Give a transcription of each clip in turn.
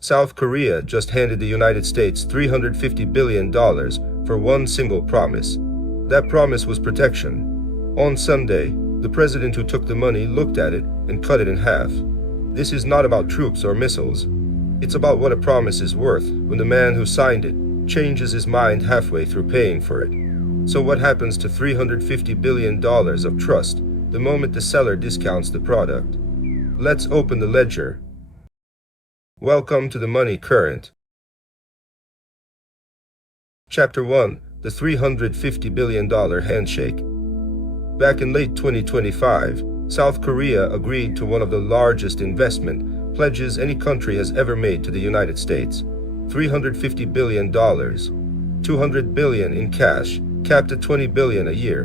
South Korea just handed the United States $350 billion for one single promise. That promise was protection. On Sunday, the president who took the money looked at it and cut it in half. This is not about troops or missiles. It's about what a promise is worth when the man who signed it changes his mind halfway through paying for it. So what happens to $350 billion of trust the moment the seller discounts the product? Let's open the ledger. Welcome to the Money Current. Chapter 1. The $350 billion Handshake. Back in late 2025, South Korea agreed to one of the largest investment pledges any country has ever made to the United States. $350 billion, $200 billion in cash, capped at $20 billion a year.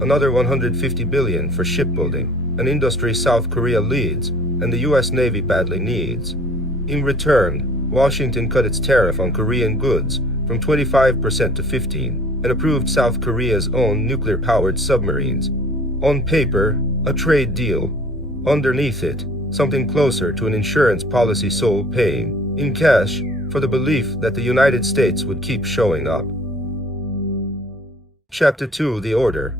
Another $150 billion for shipbuilding, an industry South Korea leads and the US Navy badly needs. In return, Washington cut its tariff on Korean goods from 25% to 15% and approved South Korea's own nuclear-powered submarines. On paper, a trade deal. Underneath it, something closer to an insurance policy Seoul paying, in cash, for the belief that the United States would keep showing up. Chapter 2. The Order.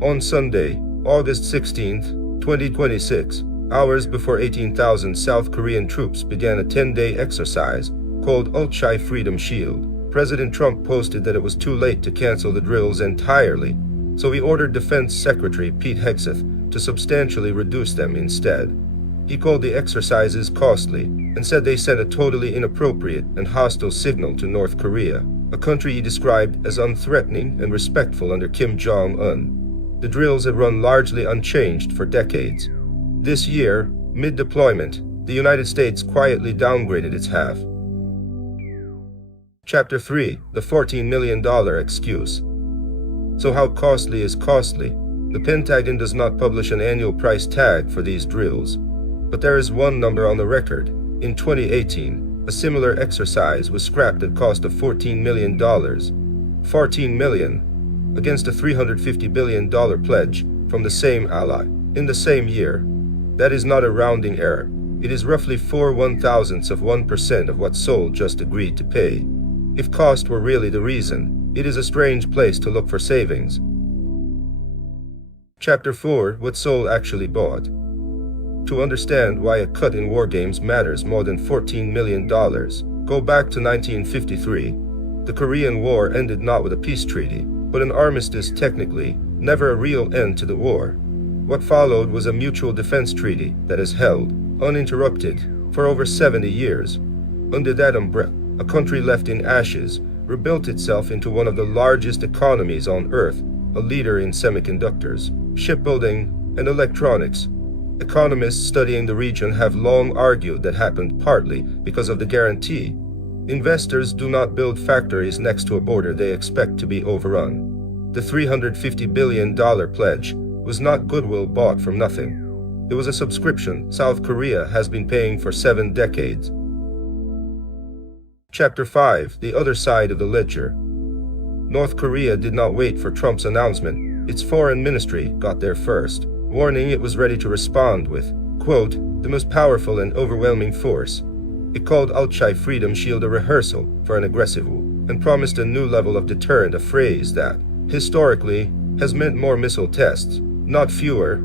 On Sunday, August 16, 2026, hours before 18,000 South Korean troops began a 10-day exercise called Ulchi Freedom Shield, President Trump posted that it was too late to cancel the drills entirely, so he ordered Defense Secretary Pete Hegseth to substantially reduce them instead. He called the exercises costly and said they sent a totally inappropriate and hostile signal to North Korea, a country he described as unthreatening and respectful under Kim Jong-un. The drills had run largely unchanged for decades. This year, mid-deployment, the United States quietly downgraded its half. Chapter 3. The $14 million Excuse. So how costly is costly? The Pentagon does not publish an annual price tag for these drills. But there is one number on the record. In 2018, a similar exercise was scrapped at cost of $14 million. $14 million against a $350 billion pledge from the same ally in the same year. That is not a rounding error. It is roughly 0.004% of what Seoul just agreed to pay. If cost were really the reason, it is a strange place to look for savings. Chapter 4. What Seoul actually bought. To understand why a cut in war games matters more than $14 million, go back to 1953. The Korean War ended not with a peace treaty, but an armistice technically, never a real end to the war. What followed was a mutual defense treaty that has held, uninterrupted, for over 70 years. Under that umbrella, a country left in ashes rebuilt itself into one of the largest economies on Earth, a leader in semiconductors, shipbuilding, and electronics. Economists studying the region have long argued that happened partly because of the guarantee. Investors do not build factories next to a border they expect to be overrun. The $350 billion pledge was not goodwill bought from nothing. It was a subscription South Korea has been paying for 7 decades. Chapter 5. The Other Side of the Ledger. North Korea did not wait for Trump's announcement. Its foreign ministry got there first, warning it was ready to respond with, quote, the most powerful and overwhelming force. It called Ulchi Freedom Shield a rehearsal for an aggressive war, and promised a new level of deterrent, a phrase that, historically, has meant more missile tests, not fewer.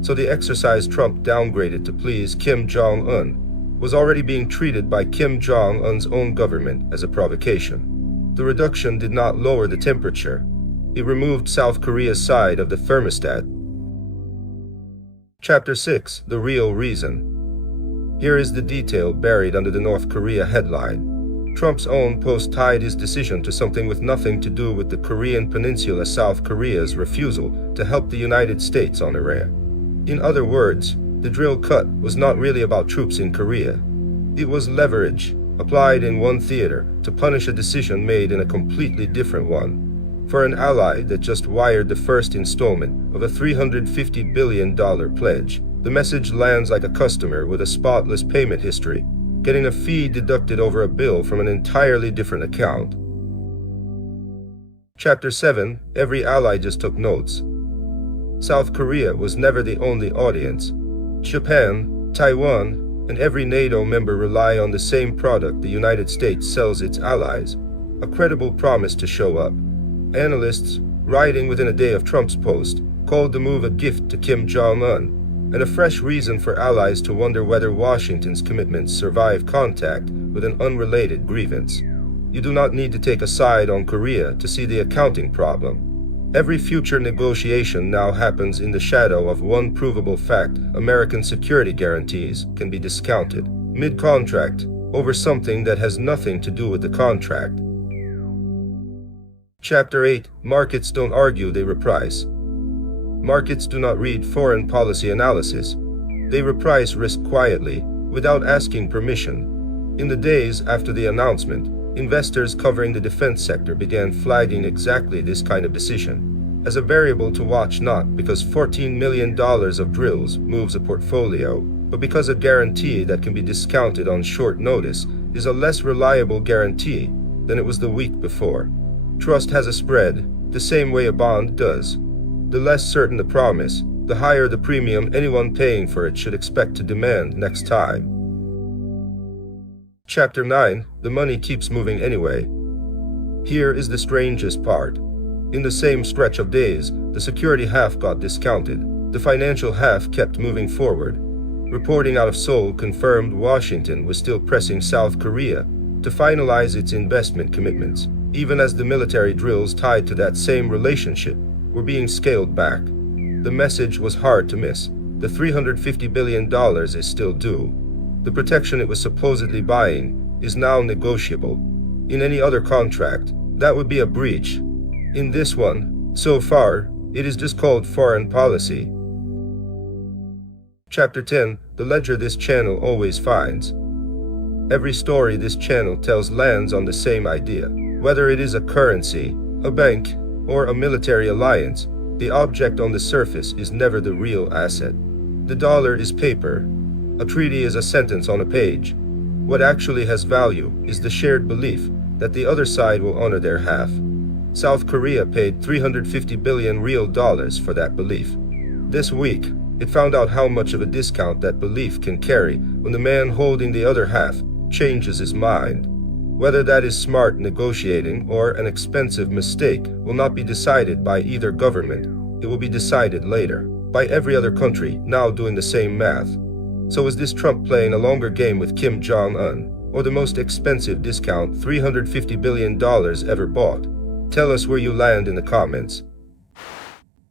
So the exercise Trump downgraded to please Kim Jong-un was already being treated by Kim Jong-un's own government as a provocation. The reduction did not lower the temperature. It removed South Korea's side of the thermostat. Chapter 6. The Real Reason. Here is the detail buried under the North Korea headline. Trump's own post tied his decision to something with nothing to do with the Korean Peninsula, South Korea's refusal to help the United States on Iran. In other words, the drill cut was not really about troops in Korea. It was leverage, applied in one theater to punish a decision made in a completely different one. For an ally that just wired the first installment of a $350 billion pledge, the message lands like a customer with a spotless payment history, getting a fee deducted over a bill from an entirely different account. Chapter 7. Every ally just took notes. South Korea was never the only audience. Japan, Taiwan, and every NATO member rely on the same product the United States sells its allies, a credible promise to show up. Analysts, writing within a day of Trump's post, called the move a gift to Kim Jong-un, and a fresh reason for allies to wonder whether Washington's commitments survive contact with an unrelated grievance. You do not need to take a side on Korea to see the accounting problem. Every future negotiation now happens in the shadow of one provable fact: American security guarantees can be discounted mid-contract over something that has nothing to do with the contract. Chapter 8. Markets don't argue, they reprice. Markets do not read foreign policy analysis. They reprice risk quietly, without asking permission. In the days after the announcement, investors covering the defense sector began flagging exactly this kind of decision as a variable to watch, not because $14 million of drills moves a portfolio, but because a guarantee that can be discounted on short notice is a less reliable guarantee than it was the week before. Trust has a spread, the same way a bond does. The less certain the promise, the higher the premium anyone paying for it should expect to demand next time. Chapter 9. The money keeps moving anyway. Here is the strangest part. In the same stretch of days, the security half got discounted. The financial half kept moving forward. Reporting out of Seoul confirmed Washington was still pressing South Korea to finalize its investment commitments, even as the military drills tied to that same relationship were being scaled back. The message was hard to miss. The $350 billion is still due. The protection it was supposedly buying is now negotiable. In any other contract, that would be a breach. In this one, so far, it is just called foreign policy. Chapter 10. The ledger this channel always finds. Every story this channel tells lands on the same idea. Whether it is a currency, a bank, or a military alliance, the object on the surface is never the real asset. The dollar is paper. A treaty is a sentence on a page. What actually has value is the shared belief that the other side will honor their half. South Korea paid $350 billion real dollars for that belief. This week, it found out how much of a discount that belief can carry when the man holding the other half changes his mind. Whether that is smart negotiating or an expensive mistake will not be decided by either government. It will be decided later by every other country now doing the same math. So is this Trump playing a longer game with Kim Jong-un, or the most expensive discount $350 billion ever bought? Tell us where you land in the comments.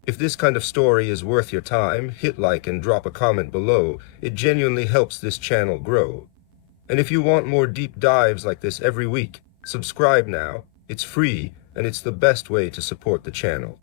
If this kind of story is worth your time, hit like and drop a comment below. It genuinely helps this channel grow. And if you want more deep dives like this every week, subscribe now. It's free, and it's the best way to support the channel.